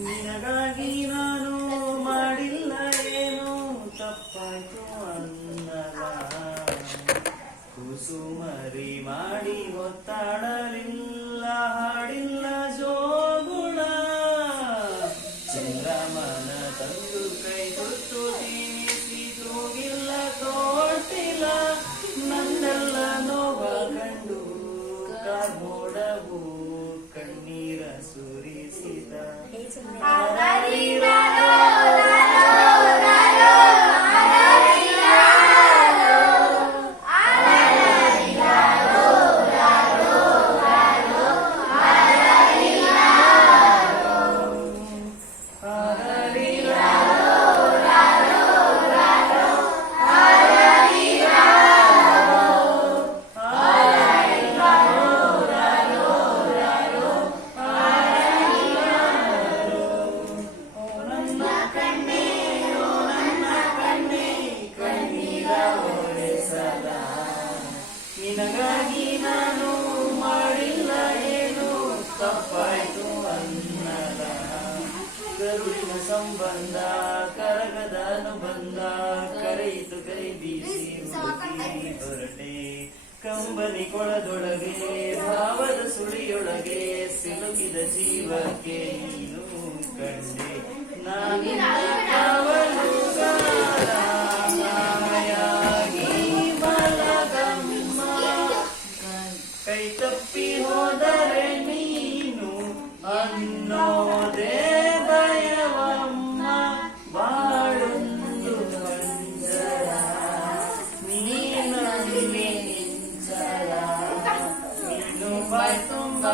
ನಿನಗಾಗಿ ನಾನು ಮಾಡಿಲ್ಲ ಏನು ತಪ್ಪಾಯ್ತು ಅನ್ನಲ್ಲ ಕುಸುಮರಿ ಮಾಡಿ ಒತ್ತಾಡಲಿಲ್ಲ ಹಾಡಿಲ್ಲ ಜೋಗುಳ ಚಂದ್ರಮನ ತಂದು ಕೈ ತುತ್ತು ತಿನಿಸಿ ತೂಗಿಲ್ಲ ತೋಟಿಲ್ಲ ನಂದೆಲ್ಲ ನೋವ ಕಂಡು ಕಾರ್ಮೋಡವು ಕಣ್ಣೀರ ಸುರಿಸಿದ ನಿನಗಾಗಿ ನಾನು ಮಾಡಿಲ್ಲ ಏನು ತಪ್ಪಾಯ್ತು ಅನ್ನದ ಕರುಳಿನ ಸಂಬಂಧ ಕರಗದ ಅನುಬಂಧ ಕರೆಯಿತು ಕೈ ಬೀಸಿ ಹುಡುಕಿ ಹೊರಟೆ ಕಂಬನಿ ಕೊಳದೊಳಗೆ ಭಾವದ ಸುಳಿಯೊಳಗೆ ಸಿಲುಕಿದ ಜೀವಕ್ಕೆ ನೀನು ಕಂಡೆ ನಾನಿನ್ನ ಕಾವಲುಗಾರ ಮಾಯಾಗಿ ಬಲಗಮ್ಮ ಕೈ ತಪ್ಪಿ ಹೋದರೆ ನೀನು ಅನ್ನೋದೇ ಭಯವಮ್ಮ ಬಾಳೊಂದು ಪಂಜರ ನೀನು ನಿಂಚರ ನೀನು ಬಾಯ್ ತುಂಬ